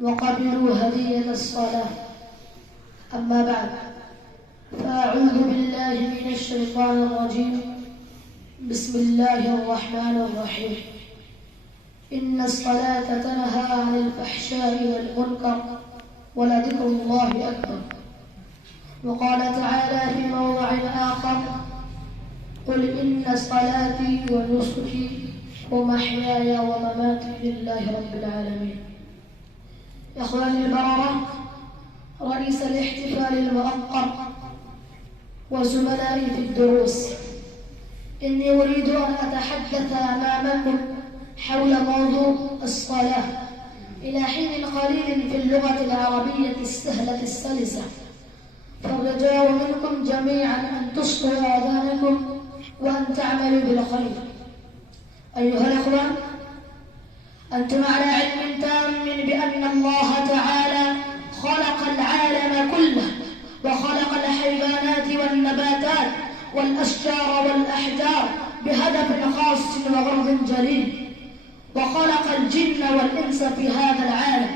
وقبلوا هدية الصلاة. أما بعد، فأعوذ بالله من الشيطان الرجيم. بسم الله الرحمن الرحيم. إن الصلاة تنهى عن الفحشاء والمنكر ولذكر الله أكبر. وقال تعالى في موضع آخر: قل إن صلاتي ونسكي ومحياي ومماتي لله رب العالمين. إخواني البررة، رئيس الاحتفال المؤقر وزملائي في الدروس، إني أريد أن أتحدث أمامكم حول موضوع الصلاة إلى حين قليل في اللغة العربية السهلة السلسة، فالرجاء منكم جميعا أن تصغوا آذانكم وأن تعملوا بالخير. أيها الأخوة، أنتم على علم تام بأن الله تعالى خلق العالم كله، وخلق الحيوانات والنباتات والأشجار والأحجار بهدف خاص وغرض جليل، وخلق الجن والإنس في هذا العالم،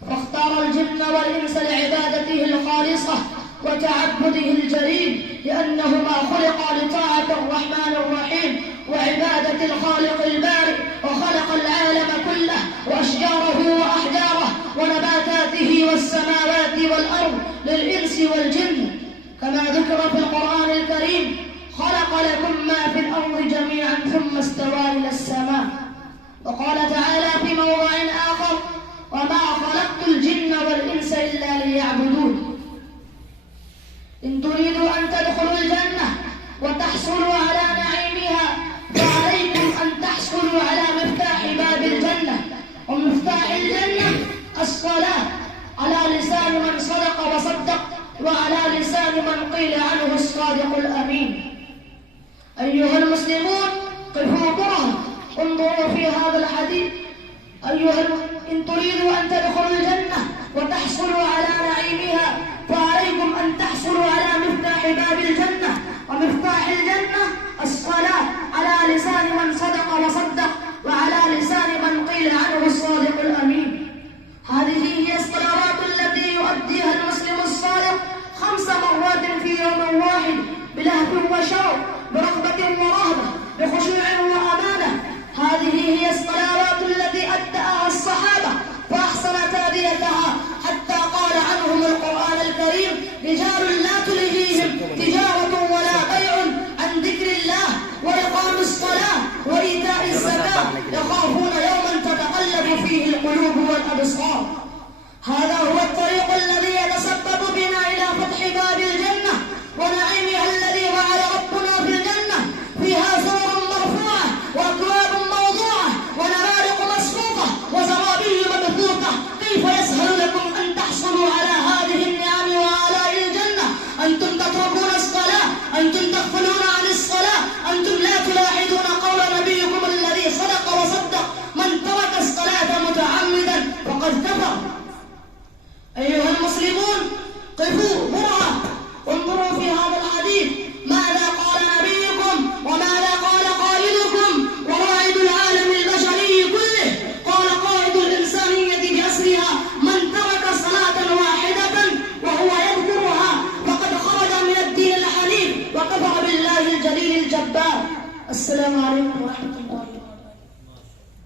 فاختار الجن والإنس لعبادته الخالصة وتعبده الجليل، لأنهما خلقا لطاعة الرحمن الرحيم وعبادة الخالق البارئ، وخلق العالم كله وأشجاره وأحجاره ونباتاته والسماوات والأرض للإنس والجن، كما ذكر في القرآن الكريم: خلق لكم ما في الأرض جميعا ثم استوى إلى السماء. وقال تعالى في موضع آخر: وما خلقت الجن والإنس إلا ليعبدون. إن تريدوا أن تدخلوا الجنة وتحصلوا على نعيمها، فعليكم أن تحصلوا على مفتاح باب الجنة، ومفتاح الجنة الصلاة، على لسان من صدق وصدق، وعلى لسان من قيل عنه الصادق الأمين. أيها المسلمون، قفوا برهة، انظروا في هذا الحديث. إن تريدوا أن تدخلوا الجنة وتحصلوا على نعيمها، فعليكم أن تحصلوا على مفتاح باب الجنة، ومفتاح الجنة الصلاة، على لسان من صدق وصدق، وعلى لسان من قيل عنه الصادق الأمين. هذه هي الصلوات التي يؤديها المسلم الصادق 5 مرات في يوم واحد، بلهف وشوق، برغبة ورهبة، بخشوع وأمانة. هذه هي الصلوات التي أداها الصحابة فأحسن تأديتها، حتى قال عنهم القرآن الكريم: رجال لا تلهيهم تجارة ولا بيع عن ذكر الله وإقام الصلاة وإيتاء الزكاة يخافون يوما تتقلب فيه القلوب والأبصار. هذا هو الطريق الذي يتسبب بنا إلى فتح باب الجنة ونعيم